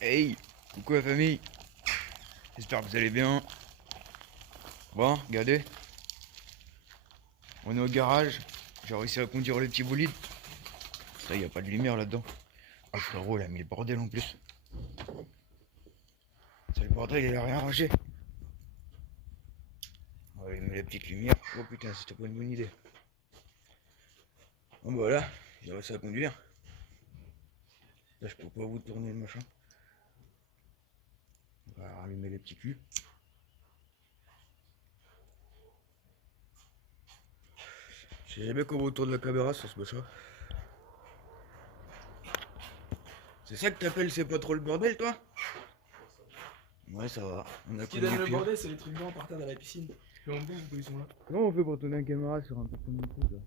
Hey, coucou la famille. J'espère que vous allez bien. Bon, regardez. On est au garage. J'ai réussi à conduire le petit bolide. Ça, y a pas de lumière là-dedans. Ah frérot, il a mis le bordel en plus. C'est le bordel, il a rien rangé. On va allumer la petite lumière. Oh putain, c'était pas une bonne idée. Bon bah voilà, j'ai réussi à conduire. Là, je peux pas vous tourner le machin. On va rallumer les petits culs. Je sais jamais comment autour de la caméra sur ce machin. C'est ça que t'appelles c'est pas trop le bordel, toi? Ouais, ça va. On a Ce qui connu donne le pire. bordel, c'est les trucs blancs par terre dans la piscine. Et on bouge, ils sont là. Comment on fait pour tourner la caméra sur un carton de truc là?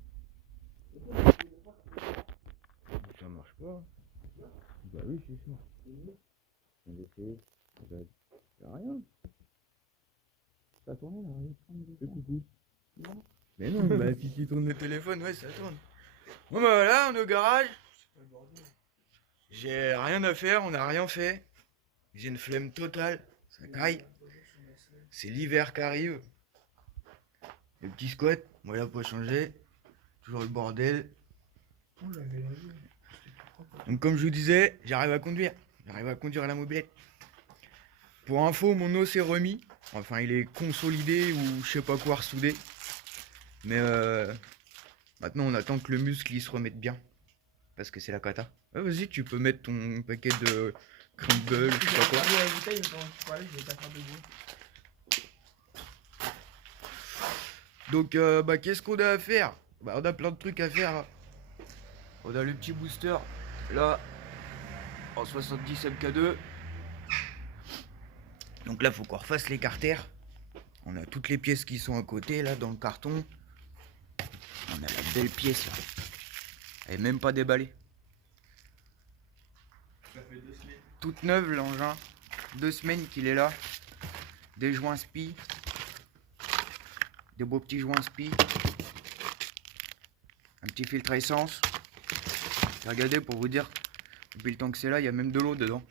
Ça marche pas. Bah oui, c'est sûr. On va essayer. Y'a rien. Ça a tourné là, regarde. C'est coucou. Non. Mais non, bah si tu tournes le téléphone, ouais, ça tourne. Bon bah voilà, on est au garage. J'ai rien à faire, on a rien fait. J'ai une flemme totale. Ça caille. C'est l'hiver qui arrive. Le petit squat, moi il a pas changé. Toujours le bordel. Donc comme je vous disais, j'arrive à conduire. J'arrive à conduire la mobilette. Pour info, mon os est remis. Enfin, il est consolidé ou je sais pas quoi ressoudé. Mais maintenant, on attend que le muscle il se remette bien. Parce que c'est la cata. Ah, vas-y, tu peux mettre ton paquet de crumble, je sais pas quoi. Donc, bah, qu'est-ce qu'on a à faire? Bah, on a plein de trucs à faire. On a le petit booster, là, en 70 MK2. Donc là, faut qu'on refasse les carters. On a toutes les pièces qui sont à côté, là, dans le carton. On a la belle pièce, là. Elle est même pas déballée. Ça fait 2 semaines. Toute neuve, l'engin. 2 semaines qu'il est là. Des joints spi. Des beaux petits joints spi. Un petit filtre à essence. Regardez pour vous dire, depuis le temps que c'est là, il y a même de l'eau dedans.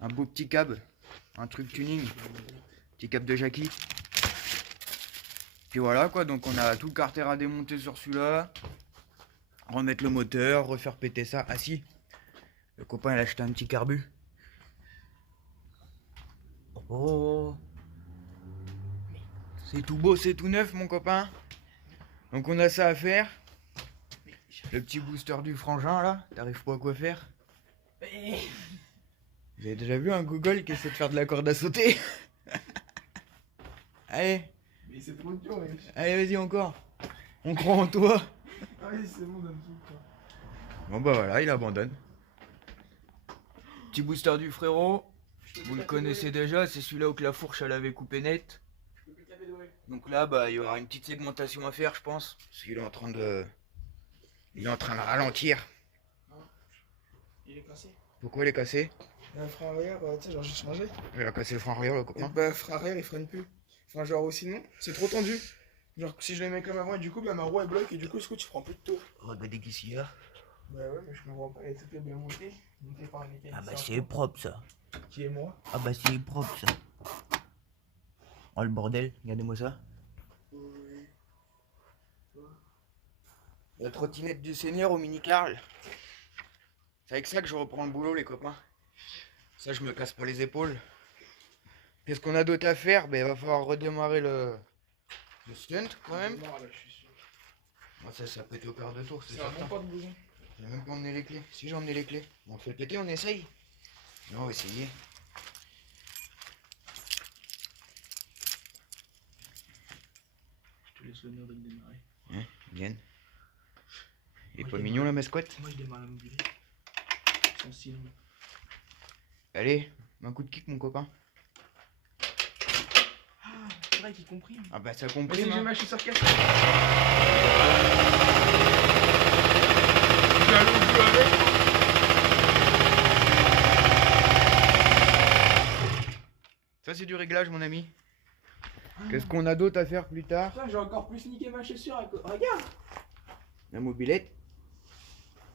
Un beau petit câble. Un truc tuning. Petit câble de Jackie. Puis voilà quoi, donc on a tout le carter à démonter sur celui-là. Remettre le moteur, refaire péter ça. Ah si, le copain il a acheté un petit carbu. Oh, c'est tout beau, c'est tout neuf mon copain. Donc on a ça à faire. Le petit booster du frangin là, t'arrives pas à quoi faire? Vous avez déjà vu un Google qui essaie de faire de la corde à sauter? Allez, Mais c'est trop dur, mec. allez vas-y encore. On croit en toi. Ah oui, c'est bon, donne tout, quoi. Bon bah voilà, il abandonne. Petit booster du frérot. Vous le connaissez déjà, c'est celui-là où que la fourche elle avait coupé net. Donc là bah il y aura une petite segmentation à faire je pense. Parce qu'il est en train de. Il est en train de ralentir. Il est cassé. Pourquoi il est cassé? Un frein arrière, tu sais, genre j'ai changé. Il a cassé le frein arrière le Et copain. bah, frein arrière, il freine plus. Enfin, genre, sinon, c'est trop tendu. Genre, si je le mets comme avant, et du coup, bah, ma roue elle bloque, et du coup, tu prends plus de tour. Regardez qu'ici il y a. Bah ouais, mais je me vois pas, elle est toute bien montée. Montée par un mécanicien. Ah bah c'est propre ça. Qui est moi. Ah bah c'est propre ça. Oh le bordel, regardez-moi ça. La trottinette du Seigneur au mini-carl. C'est avec ça que je reprends le boulot les copains. Ça je me casse pas les épaules. Qu'est-ce qu'on a d'autre à faire? Ben il va falloir redémarrer le stunt quand même. Non, là, je suis sûr. Moi ça peut être au quart de tour, c'est C'est un bon certain. pas de bouson. J'ai même pas emmené les clés. Si j'ai emmené les clés. Bon, on fait péter, on essaye. Non, on va essayer. Je te laisse l'honneur de le démarrer. Hein, vienne. Il est Moi, pas je mignon démarre. la mascotte? Moi, je démarre la mobilette. Sans style. Allez, un coup de kick mon copain. Ah, c'est vrai qu'il comprime. Ah bah ça Vas-y, comprime. j'ai Hein. ma chaussure cassée. Ça c'est du réglage mon ami. Qu'est-ce qu'on a d'autre à faire plus tard? Putain, j'ai encore plus niqué ma chaussure. Regarde. La mobilette.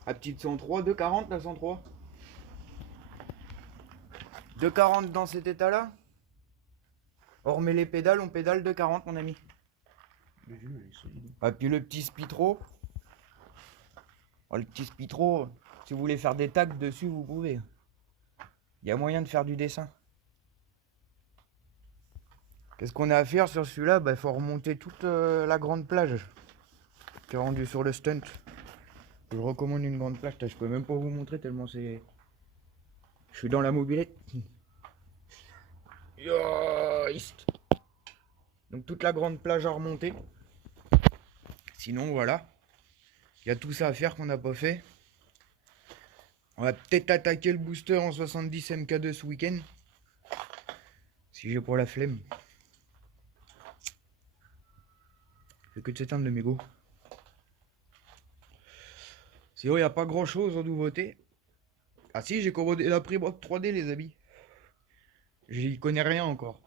La petite 103, 240 la 103. 2,40 dans cet état-là. On remet les pédales, on pédale 2,40 mon ami. Le vieux, il est solide. Ah, puis le petit Spitro. Oh, le petit Spitro, si vous voulez faire des tags dessus, vous pouvez. Il y a moyen de faire du dessin. Qu'est-ce qu'on a à faire sur celui-là? Bah, il faut remonter toute la grande plage qui est rendue sur le stunt. Je recommande une grande plage. Je peux même pas vous montrer tellement c'est... Je suis dans la mobilette. Yoïst. Donc toute la grande plage à remonter. Sinon voilà. Il y a tout ça à faire qu'on n'a pas fait. On va peut-être attaquer le booster en 70 MK2 ce week-end. Si j'ai pas la flemme. Fait que de s'éteindre le mégot. Sinon il n'y a pas grand chose en nouveauté. Ah si, j'ai commandé la prébox 3D les amis. J'y connais rien encore.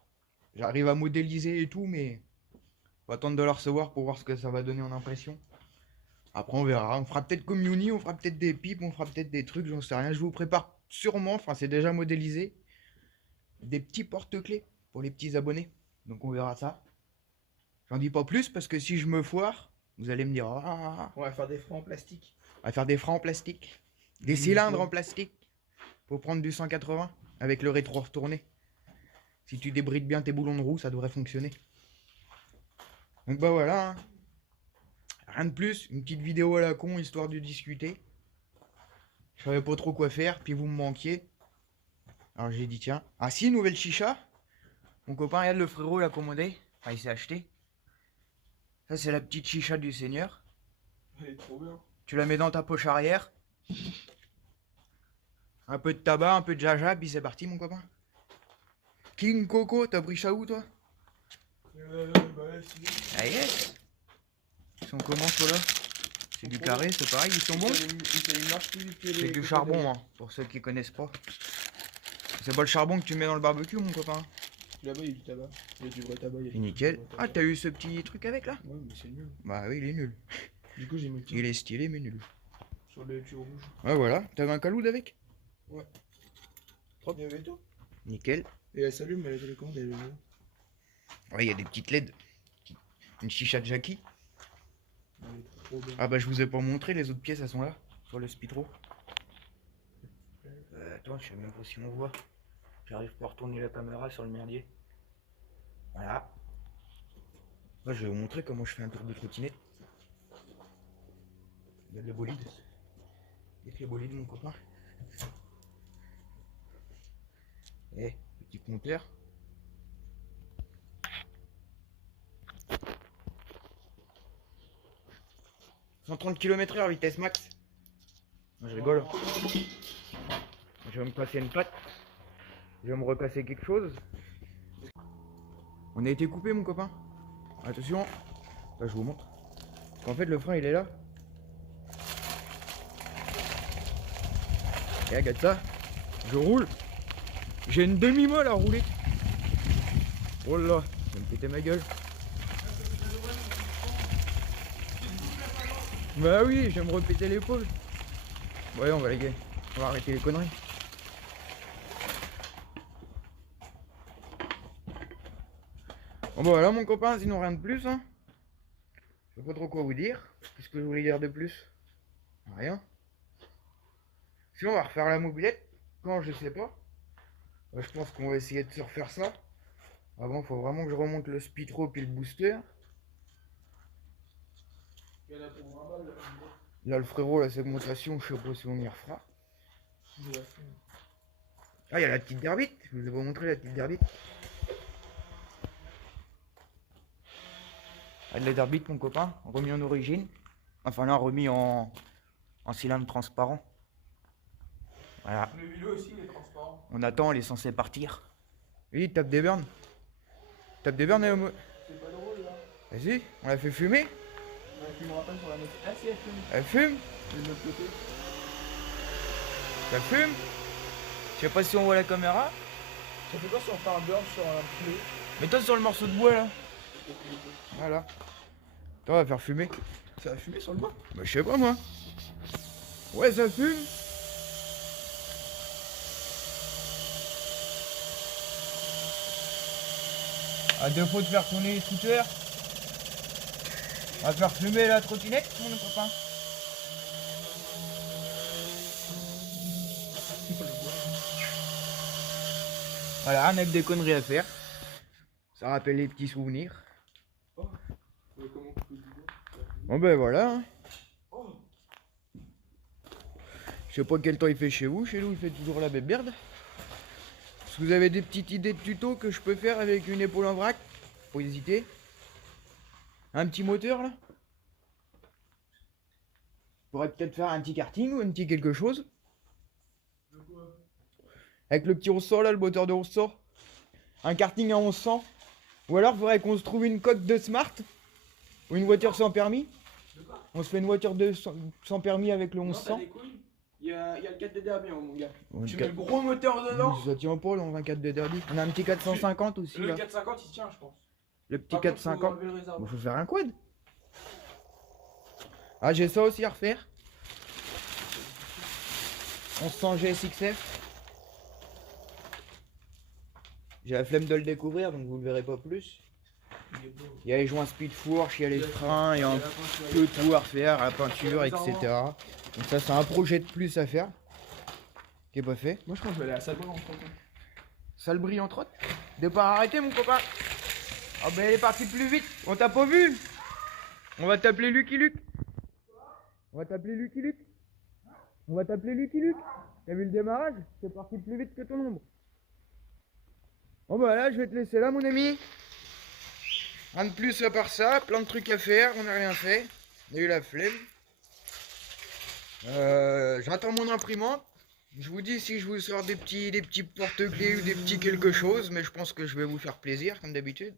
J'arrive à modéliser et tout, mais faut attendre de la recevoir pour voir ce que ça va donner en impression. Après on verra, on fera peut-être comme Uni, on fera peut-être des pipes, on fera peut-être des trucs, j'en sais rien. Je vous prépare sûrement, enfin c'est déjà modélisé, des petits porte-clés pour les petits abonnés. Donc on verra ça. J'en dis pas plus parce que si je me foire, vous allez me dire ah, On va faire des freins en plastique. on va faire des freins en plastique, des cylindres en plastique pour prendre du 180 avec le rétro retourné. Si tu débrides bien tes boulons de roue, ça devrait fonctionner. Donc bah voilà, hein. Rien de plus, une petite vidéo à la con histoire de discuter. Je savais pas trop quoi faire, puis vous me manquiez. Alors j'ai dit tiens, ah si, nouvelle chicha. Mon copain, regarde, le frérot l'a commandé, enfin il s'est acheté. Ça c'est la petite chicha du seigneur. Elle est trop bien. Tu la mets dans ta poche arrière. Un peu de tabac, un peu de jaja, puis c'est parti mon copain. King Coco, t'as pris ça où toi? Bah là, si. Ah yes. Ils sont comment ceux-là? C'est du carré, c'est pareil, ils sont bons? C'est du charbon, hein, pour ceux qui connaissent pas. C'est pas le charbon que tu mets dans le barbecue mon copain. Là-bas, il y a du tabac. Il y a du vrai tabac. Et nickel. Ah, t'as eu ce petit truc avec là? Ouais, mais c'est nul. Bah oui, il est nul. Du coup, j'ai mis le Il est stylé mais nul. sur le tuyau rouge. Ouais voilà, t'avais un caloud avec? Ouais. Trop bien avec toi. Nickel. Et elle s'allume, mais la télécommande, elle est là. Ouais, il y a des petites LED. Une chicha de Jackie. Elle est trop bien. Ah bah je vous ai pas montré, les autres pièces elles sont là, sur le Spitro. Attends, je sais même pas si on voit. J'arrive pas à retourner la caméra sur le merdier. Voilà. Là je vais vous montrer comment je fais un tour de trottinette. Il y a des bolides. Il y a les bolides mon copain. Eh, petit compteur. « 130 km/h vitesse max. Je rigole. Je vais me casser une patte. Je vais me recasser quelque chose. On a été coupé mon copain. Attention. Là je vous montre. Parce qu'en fait le frein il est là. Et regarde ça. Je roule. J'ai une demi-molle à rouler. Oh là, je vais me péter ma gueule. Bah oui, je vais me repéter l'épaule. Ouais, on va les gars. On va arrêter les conneries. Bon bah voilà mon copain, sinon rien de plus hein. Je sais pas trop quoi vous dire. Qu'est-ce que je voulais dire de plus? Rien. Sinon on va refaire la mobilette. Quand je sais pas. Je pense qu'on va essayer de se refaire ça. Avant faut vraiment que je remonte le Spitro puis le booster. Là le frérot la segmentation, je sais pas si on y refera. Ah il y a la petite derbite, je vous ai pas montré la petite derbite. Ah, de la derbite mon copain, remis en origine. Enfin là remis en cylindre transparent. Voilà. Le vélo aussi, il est transparent. On attend, elle est censée partir. Oui, tape des burnes. Tape des burnes, C'est pas drôle là. Vas-y, on l'a fait fumer. On filmera pas sur la moto. Ah si, elle fume. Elle fume. De l'autre côté. Ça fume. Je sais pas si on voit la caméra. Ça fait quoi si on fait un burn sur un pneu? Mets-toi sur le morceau de bois là. Voilà. Attends, on va faire fumer. Ça va fumer sur le bois? Bah je sais pas moi. Ouais ça fume. À défaut de faire tourner les scooters, on va faire fumer la trottinette, mon copain. Voilà, on a que des conneries à faire. Ça rappelle les petits souvenirs. Oh. Mais comment on peut du bois? Bon ben voilà. Hein. Oh. Je sais pas quel temps il fait chez nous il fait toujours la béberde. Si vous avez des petites idées de tutos que je peux faire avec une épaule en vrac, faut hésiter. Un petit moteur là. Faudrait peut-être faire un petit karting ou un petit quelque chose. De quoi? Avec le petit ressort là, le moteur de ressort. Un karting à 1100. Ou alors faudrait qu'on se trouve une coque de Smart. Ou une voiture sans permis. De quoi? On se fait une voiture sans permis avec le Non, 1100. t'as des couilles. Il y a le 4 de derby, hein, mon gars. Ouais, Tu le mets le gros moteur dedans. Ça tient pas dans un 4 de derby. On a un petit 450 aussi Le là. 450 il se tient, je pense. Le petit Par contre, faut 450. enlever le réservoir. Bon, faut faire un quad. Ah, j'ai ça aussi à refaire. 1100 GSXF. J'ai la flemme de le découvrir, donc vous le verrez pas plus. Il est beau. Il y a les joints speed fourche, il y a les freins, il y a un la peinture, peu tout à refaire, la peinture, Les etc. Donc ça, c'est un projet de plus à faire. Qui est pas fait. Moi, je crois que je vais aller à la salle de bain en France. Ça le brille en trotte. Départ arrêté, mon copain. Ah ben, elle est partie plus vite. On t'a pas vu. On va t'appeler Lucky Luke. On va t'appeler Lucky Luke. On va t'appeler Lucky Luke. T'as vu le démarrage? C'est parti plus vite que ton ombre. Bon bah là, je vais te laisser là, mon ami. Rien de plus à part ça. Plein de trucs à faire. On n'a rien fait. On a eu la flemme. J'attends mon imprimante. Je vous dis si je vous sors des petits porte-clés ou des petits quelque chose, mais je pense que je vais vous faire plaisir comme d'habitude.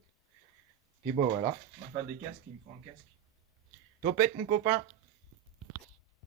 Et bah voilà. On va faire des casques, il me faut un casque. Topette mon copain.